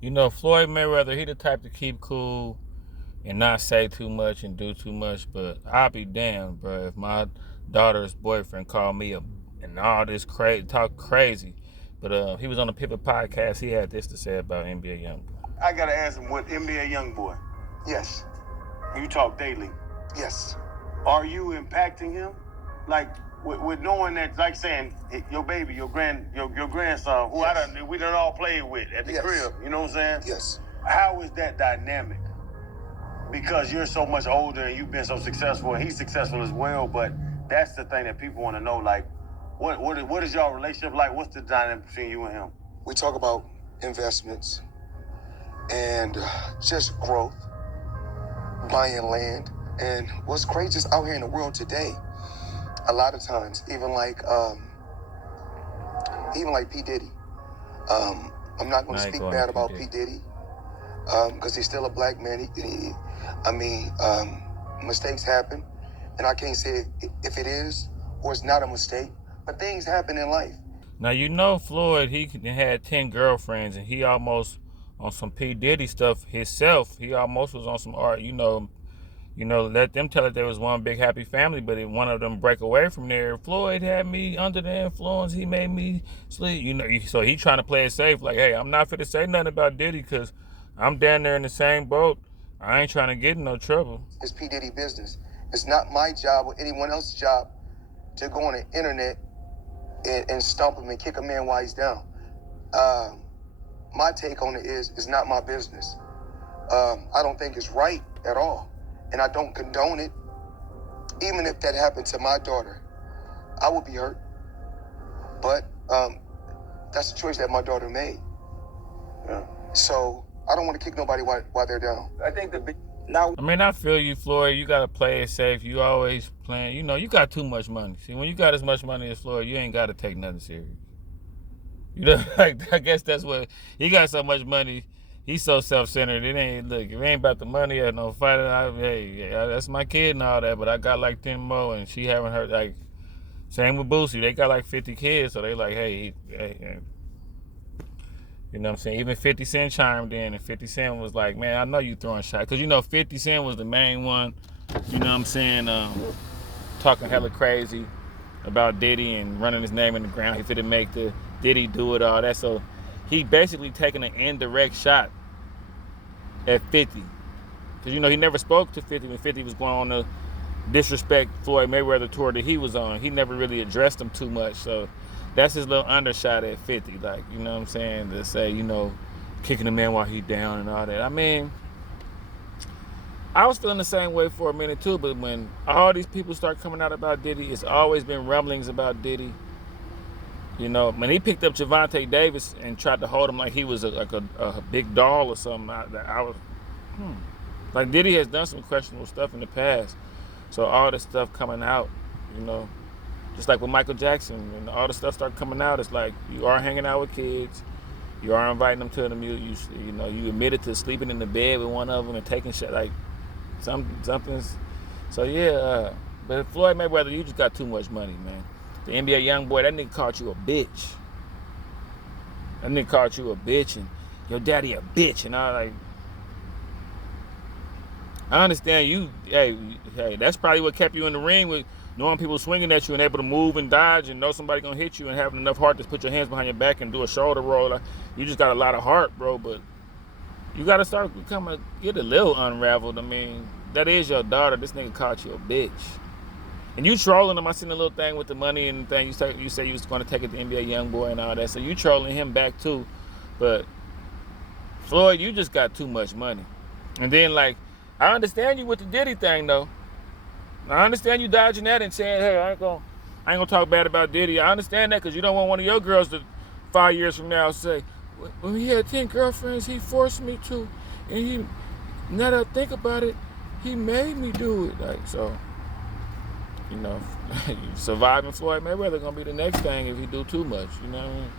You know, Floyd Mayweather, he the type to keep cool and not say too much and do too much, but I'll be damned, bro, if my daughter's boyfriend called me and all this crazy, talk crazy. But he was on the Pivot podcast. He had this to say about NBA Youngboy. I gotta ask him, what NBA Youngboy? Yes. You talk daily. Yes. Are you impacting him? Like, with knowing that, like saying, your baby, your grandson, who Yes. we done all played with at the Yes. crib, you know what I'm saying? Yes. How is that dynamic? Because you're so much older and you've been so successful, and he's successful as well, but that's the thing that people want to know, like, what is y'all relationship like? What's the dynamic between you and him? We talk about investments and just growth, buying land. And what's crazy is out here in the world today, a lot of times, even like P. Diddy. I'm not going to speak bad about P. Diddy because he's still a black man. Mistakes happen, and I can't say if it is or it's not a mistake, but things happen in life. Now, you know, Floyd, he had 10 girlfriends, and he almost, on some P. Diddy stuff himself, he almost was on some art, let them tell it there was one big happy family, but if one of them break away from there, Floyd had me under the influence, he made me sleep, so he trying to play it safe, like, hey, I'm not fit to say nothing about Diddy, because I'm down there in the same boat. I ain't trying to get in no trouble. It's P. Diddy business. It's not my job or anyone else's job to go on the internet and stump him and kick a man while he's down. My take on it is, it's not my business. I don't think it's right at all, and I don't condone it. Even if that happened to my daughter, I would be hurt. But that's the choice that my daughter made. Yeah. So I don't want to kick nobody while they're down. I think I feel you, Floyd. You got to play it safe. You always playing. You got too much money. See, when you got as much money as Floyd, you ain't got to take nothing serious. I guess that's what, he got so much money. He's so self-centered. If it ain't about the money or no fighting. That's my kid and all that, but I got like 10 more, and she haven't heard, like, same with Boosie. They got like 50 kids, so they like, hey. You know what I'm saying? Even 50 Cent chimed in, and 50 Cent was like, man, I know you throwing shots. Because, 50 Cent was the main one, you know what I'm saying, talking hella crazy about Diddy and running his name in the ground. He finna make the Diddy do it, all that. So he basically taking an indirect shot at 50. Because, he never spoke to 50 when 50 was going on the disrespect Floyd Mayweather tour that he was on. He never really addressed him too much. So that's his little undershot at 50. Like, you know what I'm saying? To say, kicking the man while he down and all that. I was feeling the same way for a minute too, but when all these people start coming out about Diddy, it's always been rumblings about Diddy. When he picked up Javante Davis and tried to hold him like he was a big doll or something, I was, like, Diddy has done some questionable stuff in the past. So all this stuff coming out, just like with Michael Jackson, and all the stuff started coming out, it's like you are hanging out with kids, you are inviting them to the music, you admitted to sleeping in the bed with one of them and taking shit, like something's. So yeah, but Floyd Mayweather, you just got too much money, man. The NBA Youngboy, that nigga called you a bitch. That nigga called you a bitch, and your daddy a bitch, and I understand you. Hey, that's probably what kept you in the ring, with knowing people swinging at you and able to move and dodge and know somebody gonna hit you and having enough heart to put your hands behind your back and do a shoulder roll. Like, you just got a lot of heart, bro. But you gotta start get a little unraveled. That is your daughter. This nigga called you a bitch, and you trolling him. I seen a little thing with the money and the thing. You said you was gonna take it to NBA Youngboy and all that. So you trolling him back too. But Floyd, you just got too much money. And then, like, I understand you with the Diddy thing, though. I understand you dodging that and saying, hey, I ain't gonna talk bad about Diddy. I understand that, because you don't want one of your girls to 5 years from now say, when he had 10 girlfriends, he forced me to. And now that I think about it, he made me do it. Like, so, surviving Floyd Mayweather gonna be the next thing if he do too much, you know what I mean?